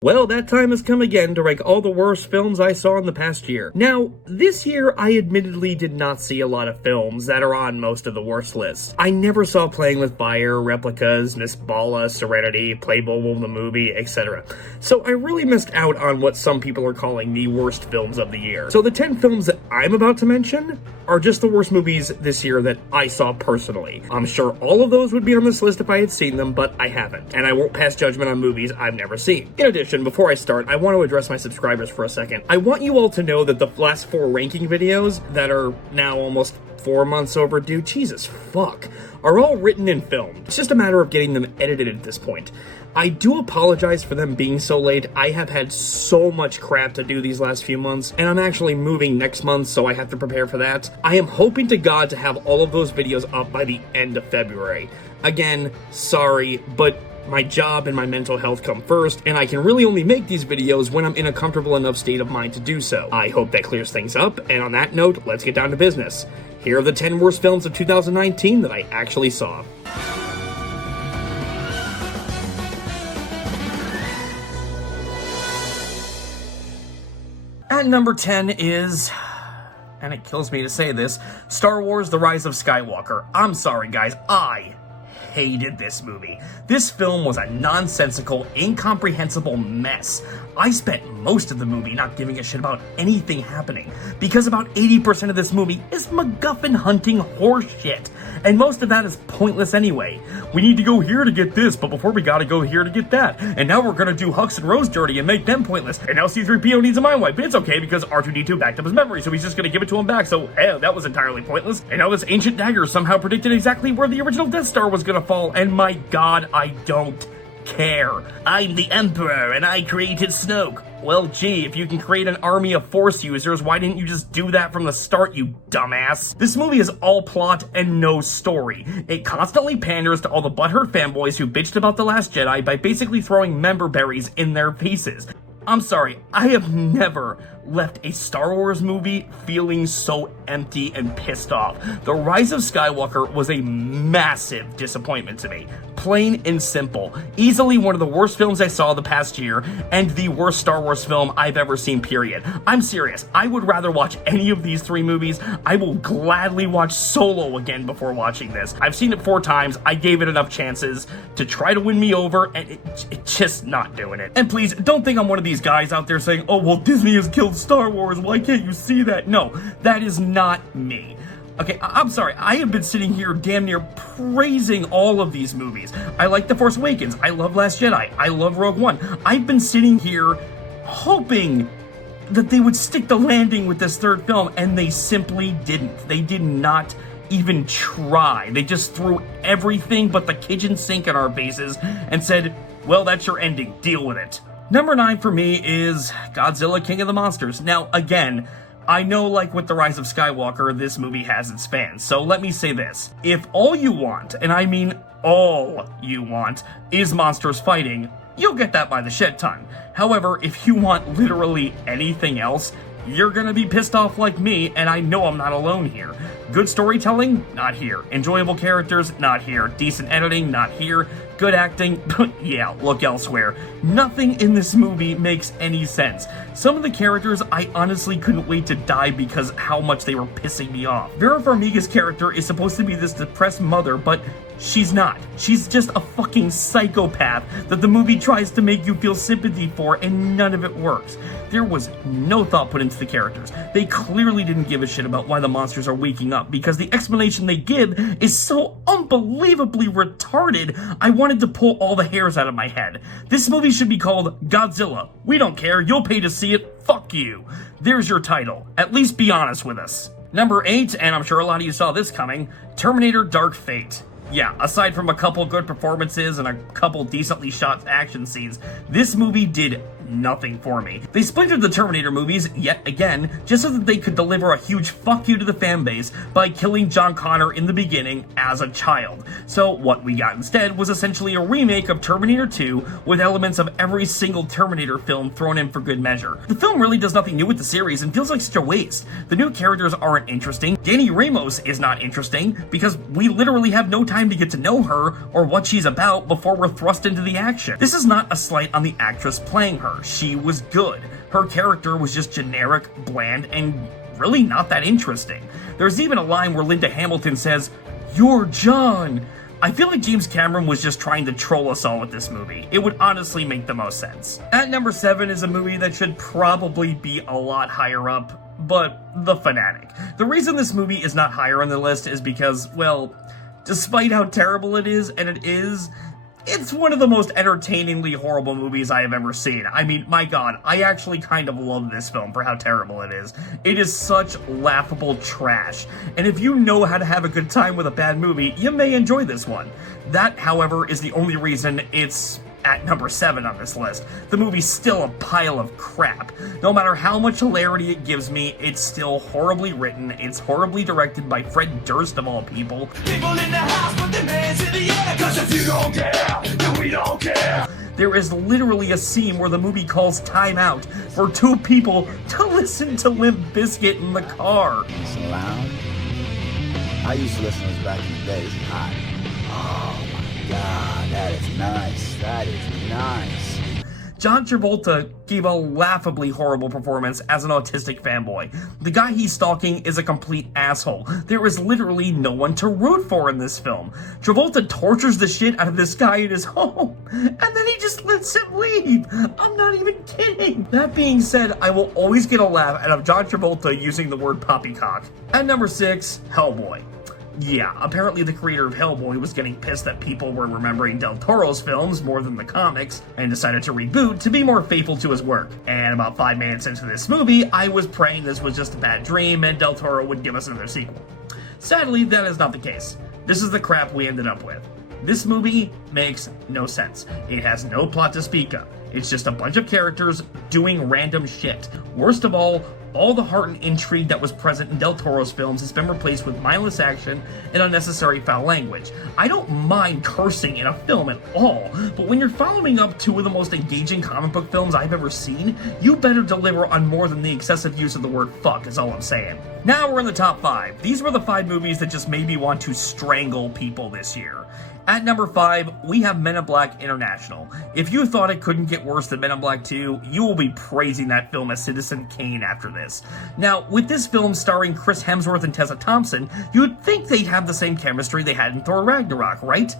Well, that time has come again to rank all the worst films I saw in the past year. Now, this year I admittedly did not see a lot of films that are on most of the worst lists. I never saw Playing with Fire, Replicas, Miss Bala, Serenity, Playboy the movie, etc. So I really missed out on what some people are calling the worst films of the year. So the 10 films that I'm about to mention are just the worst movies this year that I saw personally. I'm sure all of those would be on this list if I had seen them, but I haven't. And I won't pass judgment on movies I've never seen. In addition, before I start, I want to address my subscribers for a second. I want you all to know that the last 4 ranking videos that are now almost 4 months overdue, Jesus fuck, are all written and filmed. It's just a matter of getting them edited at this point. I do apologize for them being so late. I have had so much crap to do these last few months, and I'm actually moving next month, so I have to prepare for that. I am hoping to God to have all of those videos up by the end of February. Again, sorry, but my job and my mental health come first, and I can really only make these videos when I'm in a comfortable enough state of mind to do so. I hope that clears things up, and on that note, let's get down to business. Here are the 10 worst films of 2019 that I actually saw. At number 10 is, and it kills me to say this, Star Wars: The Rise of Skywalker. I'm sorry guys, I hated this movie. This film was a nonsensical, incomprehensible mess. I spent most of the movie not giving a shit about anything happening, because about 80% of this movie is MacGuffin hunting horseshit, and most of that is pointless anyway. We need to go here to get this, but before we gotta go here to get that, and now we're gonna do Hux and Rose dirty and make them pointless, and now C-3PO needs a mind wipe, but it's okay because R2-D2 backed up his memory, so he's just gonna give it to him back, so hey, that was entirely pointless, and now this ancient dagger somehow predicted exactly where the original Death Star was gonna fall, and my god, I don't care. I'm the Emperor, and I created Snoke. Well, gee, if you can create an army of Force users, why didn't you just do that from the start, you dumbass? This movie is all plot and no story. It constantly panders to all the butthurt fanboys who bitched about The Last Jedi by basically throwing member berries in their faces. I'm sorry, I have never left a Star Wars movie feeling so empty and pissed off. The Rise of Skywalker was a massive disappointment to me. Plain and simple. Easily one of the worst films I saw the past year, and the worst Star Wars film I've ever seen, period. I'm serious. I would rather watch any of these 3 movies. I will gladly watch Solo again before watching this. I've seen it 4 times. I gave it enough chances to try to win me over, and it's just not doing it. And please, don't think I'm one of these guys out there saying, oh, well, Disney has killed Star Wars. Why can't you see that? No, that is not me. Okay, I'm sorry, I have been sitting here damn near praising all of these movies. I like The Force Awakens, I love Last Jedi, I love Rogue One. I've been sitting here hoping that they would stick the landing with this 3rd film, and they simply didn't. They did not even try. They just threw everything but the kitchen sink in our faces and said, well, that's your ending, deal with it. Number 9 for me is Godzilla King of the Monsters. Now, again, I know, like with The Rise of Skywalker, this movie has its fans, so let me say this. If all you want, and I mean all you want, is monsters fighting, you'll get that by the shit ton. However, if you want literally anything else, you're gonna be pissed off like me, and I know I'm not alone here. Good storytelling? Not here. Enjoyable characters? Not here. Decent editing? Not here. Good acting? Yeah, look elsewhere. Nothing in this movie makes any sense. Some of the characters I honestly couldn't wait to die because how much they were pissing me off. Vera Farmiga's character is supposed to be this depressed mother, but she's not. She's just a fucking psychopath that the movie tries to make you feel sympathy for, and none of it works. There was no thought put into the characters. They clearly didn't give a shit about why the monsters are waking up, because the explanation they give is so unbelievably retarded, I wanted to pull all the hairs out of my head. This movie should be called Godzilla. We don't care, you'll pay to see it, fuck you. There's your title. At least be honest with us. Number 8, and I'm sure a lot of you saw this coming, Terminator Dark Fate. Yeah, aside from a couple good performances and a couple decently shot action scenes, this movie did nothing for me. They splintered the Terminator movies yet again, just so that they could deliver a huge fuck you to the fanbase by killing John Connor in the beginning as a child. So what we got instead was essentially a remake of Terminator 2 with elements of every single Terminator film thrown in for good measure. The film really does nothing new with the series and feels like such a waste. The new characters aren't interesting. Danny Ramos is not interesting because we literally have no time to get to know her or what she's about before we're thrust into the action. This is not a slight on the actress playing her. She was good. Her character was just generic, bland, and really not that interesting. There's even a line where Linda Hamilton says, "You're John." I feel like James Cameron was just trying to troll us all with this movie. It would honestly make the most sense. At number 7 is a movie that should probably be a lot higher up, but The Fanatic. The reason this movie is not higher on the list is because, well, despite how terrible it is, and it is, it's one of the most entertainingly horrible movies I have ever seen. I mean, my god, I actually kind of love this film for how terrible it is. It is such laughable trash, and if you know how to have a good time with a bad movie, you may enjoy this one. That, however, is the only reason it's at number 7 on this list. The movie's still a pile of crap. No matter how much hilarity it gives me, it's still horribly written, it's horribly directed by Fred Durst of all people. People in the house put their hands in the air, 'cause if you don't care, then we don't care. There is literally a scene where the movie calls time out for 2 people to listen to Limp Bizkit in the car. It's loud. I used to listen to this back in the day. It's hot. Oh my god, that is nice. That is nice. John Travolta gave a laughably horrible performance as an autistic fanboy. The guy he's stalking is a complete asshole. There is literally no one to root for in this film. Travolta tortures the shit out of this guy in his home, and then he just lets him leave. I'm not even kidding. That being said, I will always get a laugh out of John Travolta using the word poppycock. At number 6, Hellboy. Yeah, apparently the creator of Hellboy was getting pissed that people were remembering Del Toro's films more than the comics, and decided to reboot to be more faithful to his work. And about 5 minutes into this movie, I was praying this was just a bad dream and Del Toro would give us another sequel. Sadly, that is not the case. This is the crap we ended up with. This movie makes no sense. It has no plot to speak of. It's just a bunch of characters doing random shit. Worst of all the heart and intrigue that was present in Del Toro's films has been replaced with mindless action and unnecessary foul language. I don't mind cursing in a film at all, but when you're following up 2 of the most engaging comic book films I've ever seen, you better deliver on more than the excessive use of the word fuck is all I'm saying. Now we're in the top 5. These were the 5 movies that just made me want to strangle people this year. At number 5, we have Men in Black International. If you thought it couldn't get worse than Men in Black 2, you will be praising that film as Citizen Kane after this. Now, with this film starring Chris Hemsworth and Tessa Thompson, you'd think they'd have the same chemistry they had in Thor Ragnarok, right?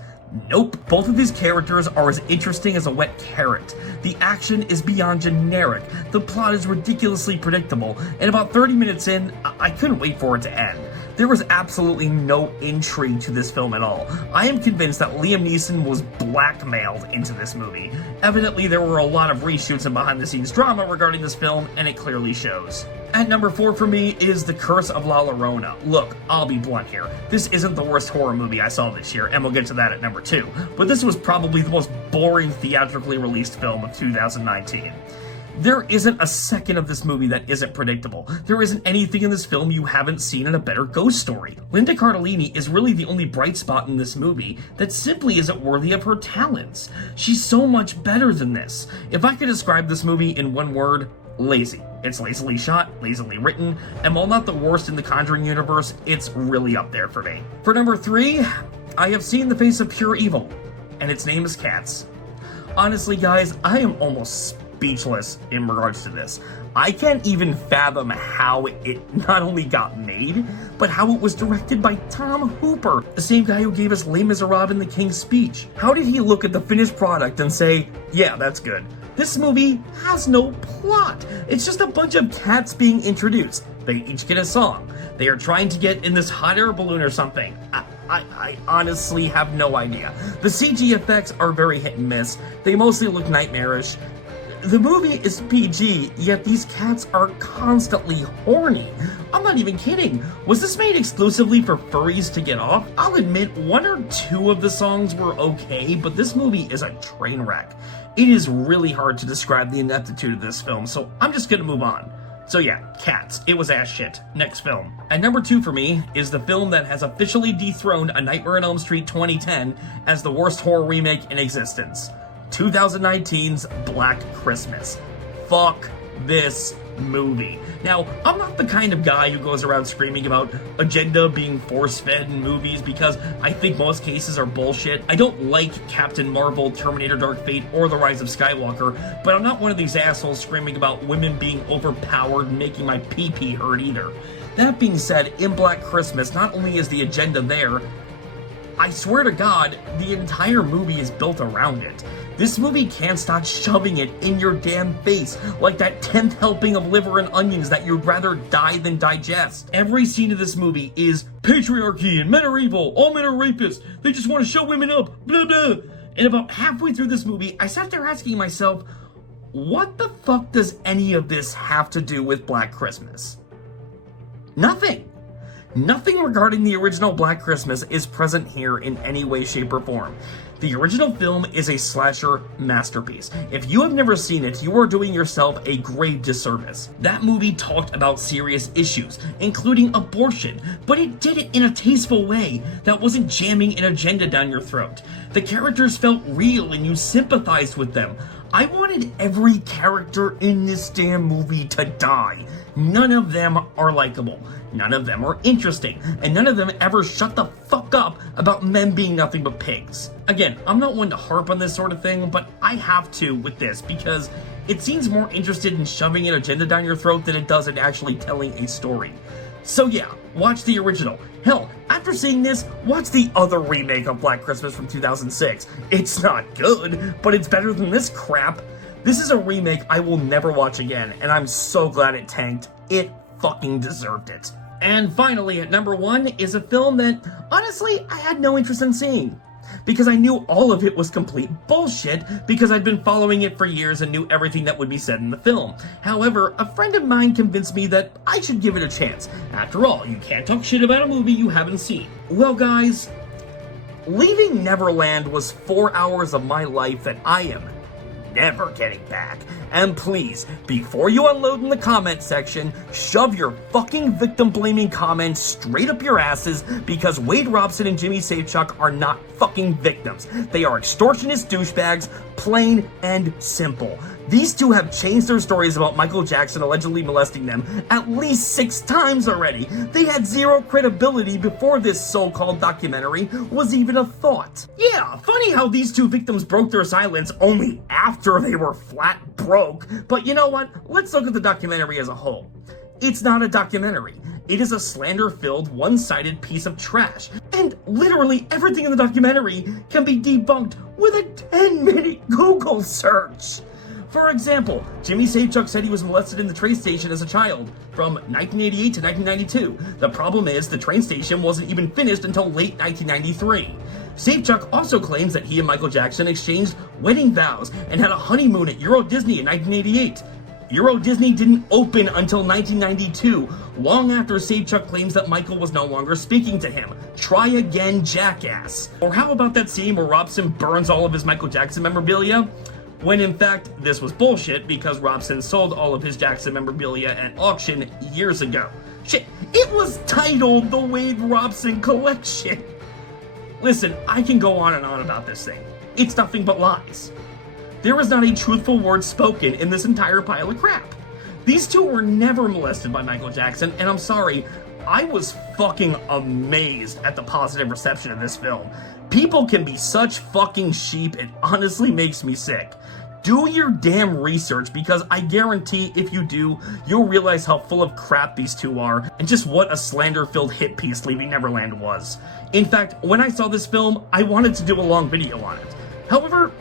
Nope. Both of these characters are as interesting as a wet carrot. The action is beyond generic, the plot is ridiculously predictable, and about 30 minutes in, I couldn't wait for it to end. There was absolutely no intrigue to this film at all. I am convinced that Liam Neeson was blackmailed into this movie. Evidently, there were a lot of reshoots and behind-the-scenes drama regarding this film, and it clearly shows. At number 4 for me is The Curse of La Llorona. Look, I'll be blunt here. This isn't the worst horror movie I saw this year, and we'll get to that at number 2. But this was probably the most boring theatrically released film of 2019. There isn't a second of this movie that isn't predictable. There isn't anything in this film you haven't seen in a better ghost story. Linda Cardellini is really the only bright spot in this movie that simply isn't worthy of her talents. She's so much better than this. If I could describe this movie in one word, lazy. It's lazily shot, lazily written, and while not the worst in the Conjuring universe, it's really up there for me. For number 3, I have seen the face of pure evil, and its name is Cats. Honestly, guys, I am almost speechless in regards to this. I can't even fathom how it not only got made, but how it was directed by Tom Hooper, the same guy who gave us Les Miserables and The King's Speech. How did he look at the finished product and say, yeah, that's good? This movie has no plot. It's just a bunch of cats being introduced. They each get a song. They are trying to get in this hot air balloon or something. I honestly have no idea. The CG effects are very hit and miss. They mostly look nightmarish. The movie is PG, yet these cats are constantly horny. I'm not even kidding. Was this made exclusively for furries to get off? I'll admit 1 or 2 of the songs were okay, but this movie is a train wreck. It is really hard to describe the ineptitude of this film, so I'm just gonna move on. So yeah, Cats. It was ass shit. Next film. And number 2 for me is the film that has officially dethroned A Nightmare on Elm Street 2010 as the worst horror remake in existence. 2019's Black Christmas. Fuck this movie. Now, I'm not the kind of guy who goes around screaming about agenda being force-fed in movies because I think most cases are bullshit. I don't like Captain Marvel, Terminator Dark Fate, or The Rise of Skywalker, but I'm not one of these assholes screaming about women being overpowered and making my pee-pee hurt either. That being said, in Black Christmas, not only is the agenda there, I swear to God, the entire movie is built around it. This movie can't stop shoving it in your damn face, like that 10th helping of liver and onions that you'd rather die than digest. Every scene of this movie is patriarchy and men are evil, all men are rapists, they just want to show women up, blah blah. And about halfway through this movie, I sat there asking myself, what the fuck does any of this have to do with Black Christmas? Nothing. Nothing regarding the original Black Christmas is present here in any way, shape, or form. The original film is a slasher masterpiece. If you have never seen it, you are doing yourself a grave disservice. That movie talked about serious issues, including abortion, but it did it in a tasteful way that wasn't jamming an agenda down your throat. The characters felt real and you sympathized with them. I wanted every character in this damn movie to die. None of them are likable. None of them are interesting, and none of them ever shut the fuck up about men being nothing but pigs. Again, I'm not one to harp on this sort of thing, but I have to with this because it seems more interested in shoving an agenda down your throat than it does in actually telling a story. So yeah, watch the original. Hell, after seeing this, watch the other remake of Black Christmas from 2006. It's not good, but it's better than this crap. This is a remake I will never watch again, and I'm so glad it tanked. It fucking deserved it. And finally, at number 1 is a film that, honestly, I had no interest in seeing. Because I knew all of it was complete bullshit, because I'd been following it for years and knew everything that would be said in the film. However, a friend of mine convinced me that I should give it a chance. After all, you can't talk shit about a movie you haven't seen. Well, guys, leaving Neverland was 4 hours of my life that I am never getting back. And please, before you unload in the comment section, shove your fucking victim-blaming comments straight up your asses because Wade Robson and Jimmy Safechuck are not fucking victims. They are extortionist douchebags, plain and simple. These two have changed their stories about Michael Jackson allegedly molesting them at least 6 times already. They had zero credibility before this so-called documentary was even a thought. Yeah, funny how these two victims broke their silence only after they were flat broke, but you know what? Let's look at the documentary as a whole. It's not a documentary. It is a slander-filled, one-sided piece of trash. And literally everything in the documentary can be debunked with a 10-minute Google search. For example, Jimmy Safechuck said he was molested in the train station as a child from 1988 to 1992. The problem is the train station wasn't even finished until late 1993. Safechuck also claims that he and Michael Jackson exchanged wedding vows and had a honeymoon at Euro Disney in 1988. Euro Disney didn't open until 1992, long after Safechuck claims that Michael was no longer speaking to him. Try again, jackass. Or how about that scene where Robson burns all of his Michael Jackson memorabilia? When in fact, this was bullshit because Robson sold all of his Jackson memorabilia at auction years ago. Shit, it was titled the Wade Robson Collection. Listen, I can go on and on about this thing. It's nothing but lies. There is not a truthful word spoken in this entire pile of crap. These two were never molested by Michael Jackson, and I'm sorry, I was fucking amazed at the positive reception of this film. People can be such fucking sheep, it honestly makes me sick. Do your damn research, because I guarantee if you do, you'll realize how full of crap these two are, and just what a slander-filled hit piece Leaving Neverland was. In fact, when I saw this film, I wanted to do a long video on it. However,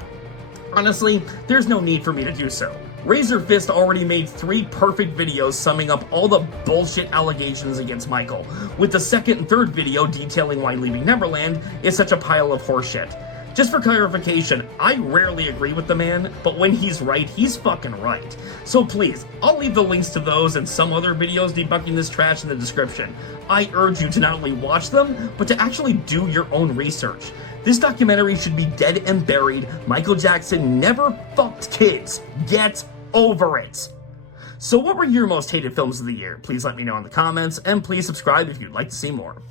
honestly, there's no need for me to do so. Razorfist already made 3 perfect videos summing up all the bullshit allegations against Michael, with the second and third video detailing why Leaving Neverland is such a pile of horseshit. Just for clarification, I rarely agree with the man, but when he's right, he's fucking right. So please, I'll leave the links to those and some other videos debunking this trash in the description. I urge you to not only watch them, but to actually do your own research. This documentary should be dead and buried. Michael Jackson never fucked kids. Get over it. So what were your most hated films of the year? Please let me know in the comments, and please subscribe if you'd like to see more.